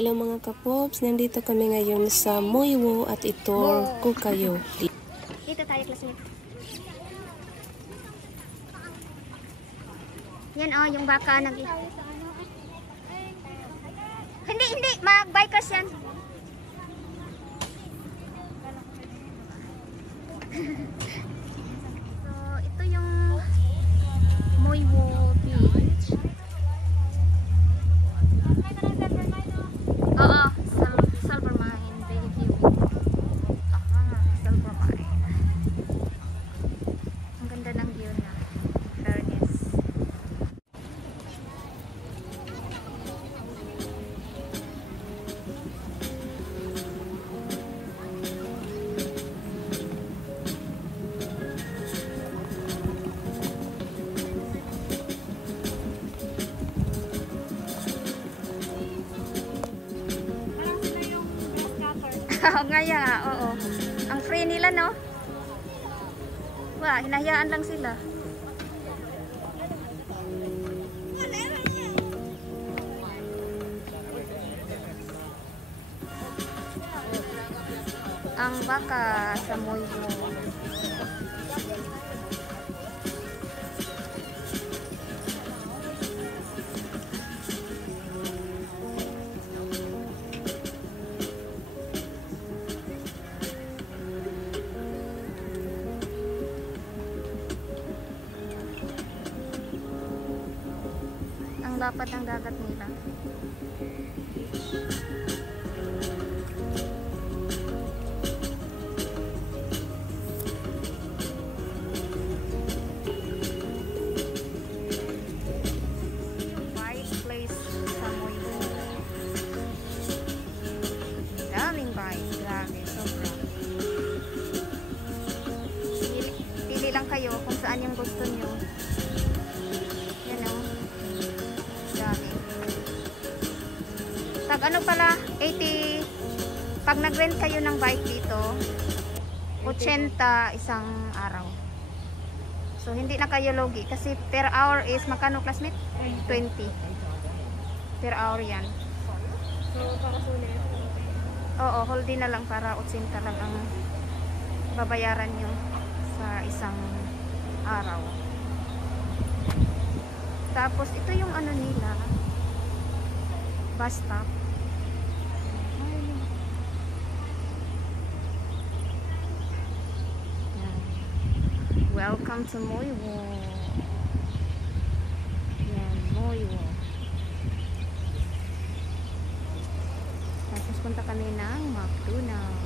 Hello mga kapops, nandito kami ngayon sa Moiwo at ito ko kayo. Dito tayo, classmate. Yan oh, yung baka nag... Hindi, mag-bikers yan. So, ito yung Moiwo Beach. Oo, Silver Mine, Bayview. Silver Mine. Ang ganda ng view na. Fairness. Ngaya, oo. Ang free nila, no? Wah, hinahayaan lang sila. Ang baka sa Moiwo. Dapat ang dagat nila. Bike place sa Moiwo. Daming bike. Grabe, sobra. Pili lang kayo kung saan yung gusto nyo. Yan o. Tag ano pala, 80 pag nag-rent kayo ng bike dito 80 isang araw. So hindi na kayo logi kasi per hour is makano, classmate? 20 per hour yan. So para sulit? Oo, whole day na lang, para 80 lang ang babayaran nyo sa isang araw. Tapos ito yung ano nila, bus stop. Welcome to Moiwo. Yan, Moiwo. Tapos punta kami ng McDonald's.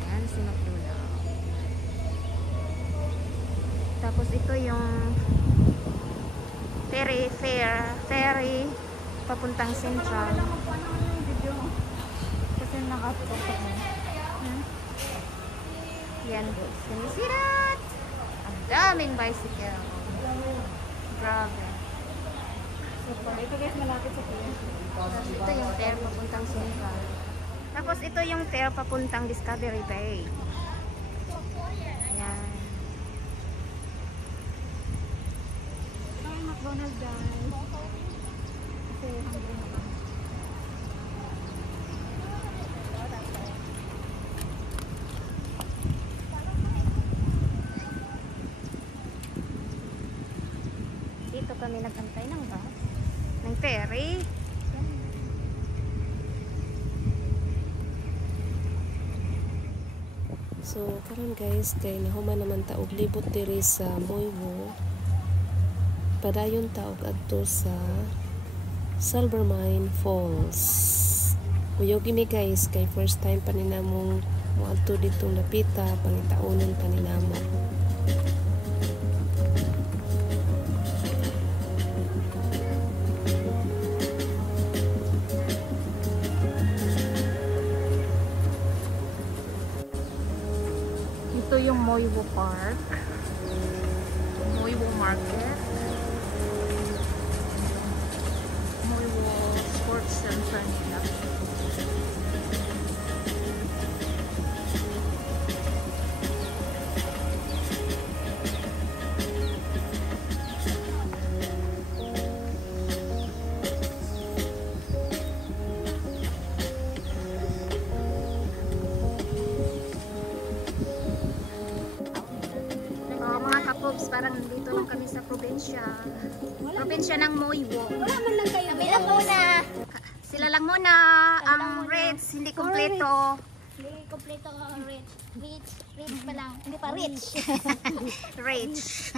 Yan si McDonald's. Tapos ito yung ferry papuntang Central. Kasi nakatutok mo. Yan, can you see that? Ang daming bicycle. Grabe. Super. Ito guys, malapit sa pier. Ito yung pier papuntang Central. Tapos ito yung pier papuntang Discovery Bay. Yan. Ito yung McDonald's guys. Kasi hungry na kami. Dito kami nagantay ng bus, ng ferry. So karon guys, kay nahuman naman taog libot diri sa Moiwo. Padayon taog adto sa Silver Mine Falls. Uyogi mi guys, kay first time pa ninamong moadto ditong lapita, pangitaunon pa ninamo. Ito yung Moiwo Park, Moiwo Market, Moiwo Sports Center nila. sa probinsya. Probinsya ng Moiwo. Wala man lang kayo. Kami lang muna. Sila lang muna. Ang rates, hindi kumpleto. Hindi kompleto ang rich. Rich pa lang. Hindi pa rich. Rates.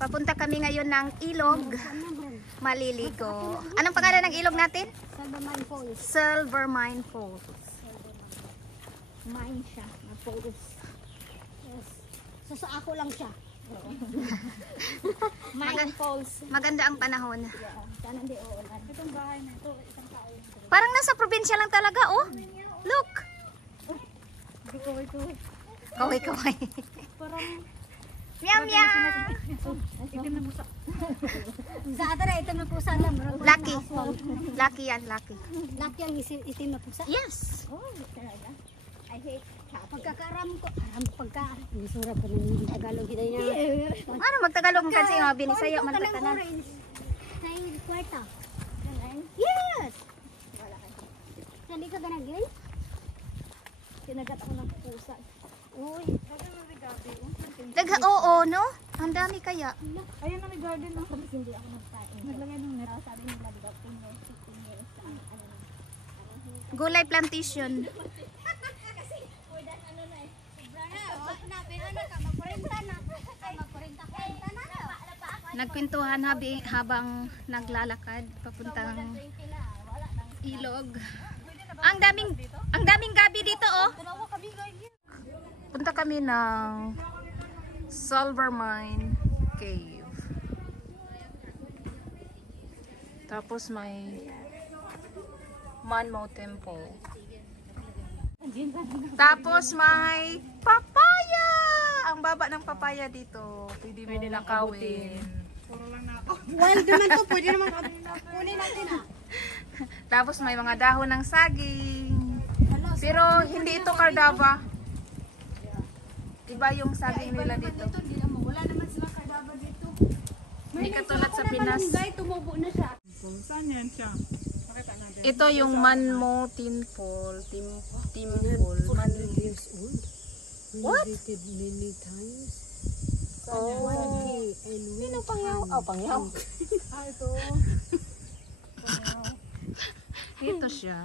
Papunta kami ngayon ng ilog. Maliligo. Anong pangalan ng ilog natin? Salbaman Falls. Silvermine Falls. Mine siya. Na falls. Yes. So sa ako lang siya. Mine Falls. Maganda ang panahon. Sana hindi uulan. Itong bahay na ito, isang tao. Parang nasa probinsya lang talaga, oh. Look. Kaway-kaway. Parang Meow meow. sa atin na itim na pusa lang. Lucky. Lucky yan, lucky. Lucky ang itim na pusa. Yes. Oh, talaga. I hate pagkakaram ko. Pagka isura ko ng Tagalog kita niya. Ano magtagalog kasi nga binisaya man ta tanan. Sa kwarta. Yes. Wala ka. Hindi ka ganagin? Kinagat ako ng pusa. Uy, Dagha oo no? Ang dami kaya. ayun na may garden no. Sabi hindi ako nagkain. Naglagay ng net. Sabi nila daw 15 years sa Gulay plantation. Nagkwentuhan habang naglalakad papuntang ilog. Ang daming gabi dito oh. Punta kami ng Silvermine Cave. Tapos may Manmo Temple. Tapos may papaya! Ang baba ng papaya dito. Pwede mo nakawin. Wild naman to, pwede naman kunin natin ah. Tapos may mga dahon ng saging. Pero hindi ito Cardava. Iba yung saging nila dito. Wala naman sila kadaba dito. Hindi katulad sa Pinas. Tumubo na siya. Saan yan siya? Pakita natin. Ito yung Manmo Temple. Temple. Years old. What? Renovated many times. Oh. And Sino pangyaw? Oh, pangyaw. Ito. Ito siya.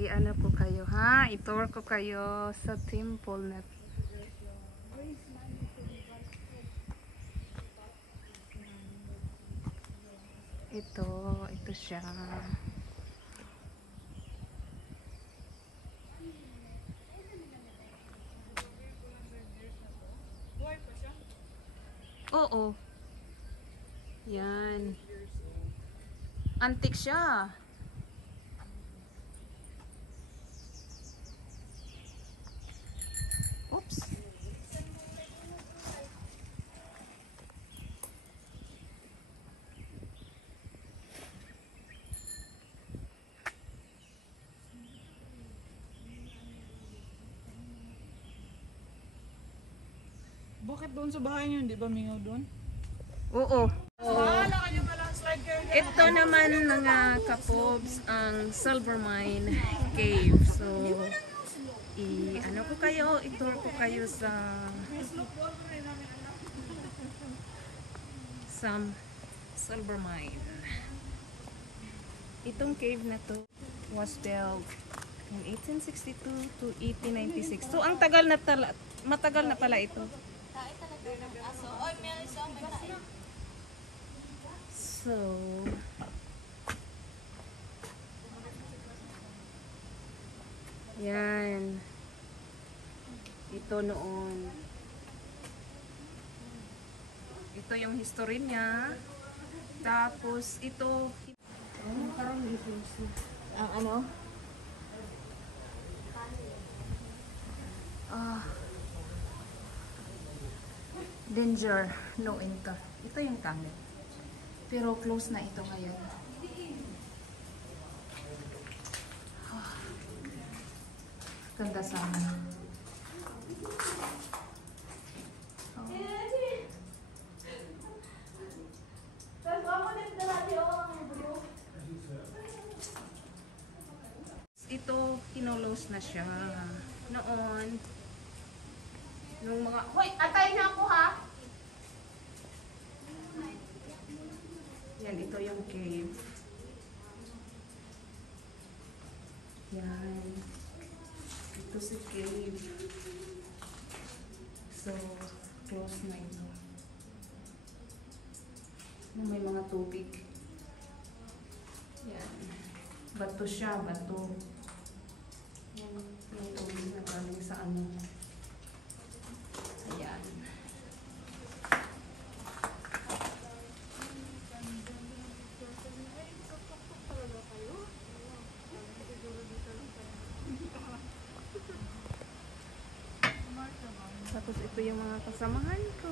I-ano ko kayo ha? I-tour ko kayo sa temple na ito siya. Oo. Yan. Antique siya. Oops. Bakit doon sa bahay niyo? Hindi ba mingaw doon? Oo. Bahala kayo na lang slide kayo. Ito naman mga kapobs ang Silvermine Cave. So, ano ko kayo, i-tour ko kayo sa Silvermine. Itong cave na to was built in 1862 to 1896. So, ang tagal na matagal na pala ito. So, yan. Ito noon. Ito yung history niya. Tapos, ito. Ang ano? Danger. No enter. Ito yung camera. Pero close na ito ngayon. Ganda sana. Ito, kinolos na siya. Noon, Nung mga, hoy, atay na ako ha. Yan, ito yung cave. Yan. Ito si cave. So, close na ito. May mga tubig. Yan. Bato siya, bato. Yan, yung tubig na galing sa ano. Ayan. Tapos ito yung mga kasamahan ko.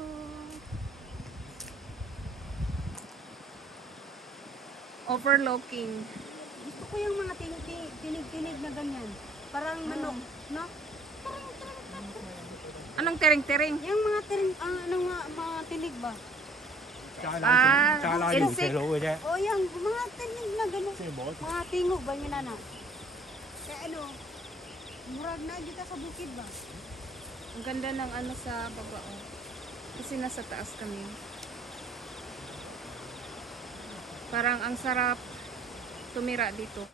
Overlooking. Gusto ko yung mga tinig na ganyan. Parang manok, no? Anong tering-tering? Yung mga tinig, mga tinig ba? Insect. O yung mga tinig na ganyan. Mga tingog ba yun na? Kaya ano, murag na kita sa bukid ba? Ang ganda ng ano sa baba. Oh. Kasi nasa taas kami. Parang ang sarap tumira dito.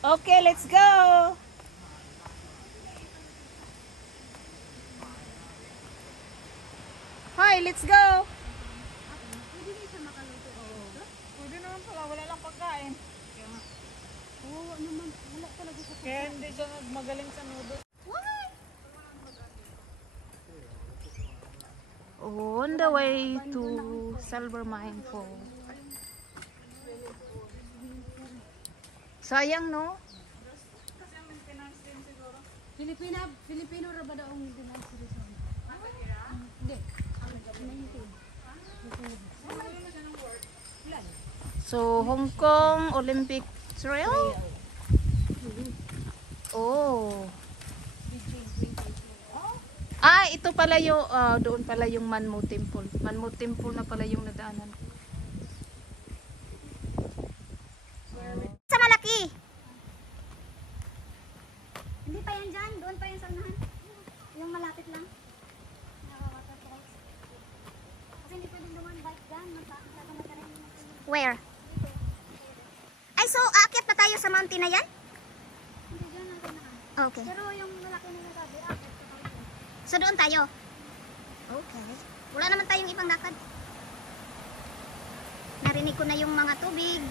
Okay, let's go! Hi, let's go! Pwede naman pala, wala lang pagkain. Oo, naman, wala talaga sa Kaya hindi siya magaling sa noodles. On the way to Silvermine Falls. Sayang, no? Filipino ra ba daw ang maintenance resort? Hindi. So, Hong Kong Olympic Trail? Oh. Ah, ito pala yung, doon pala yung Manmo Temple. Manmo Temple na pala yung nadaanan ko. Sa malaki. Hindi pa yan dyan. Doon pa yan sa unahan. Yung malapit lang. Kasi hindi pwedeng duman bike dyan. Where? Ay, so aakyat pa tayo sa mountain na yan? Hindi dyan ang unahan. Okay. Pero yung malaki na nasabi, aakyat pa tayo. So doon tayo? Okay. Wala naman tayong ibang lakad. Narinig ko na yung mga tubig.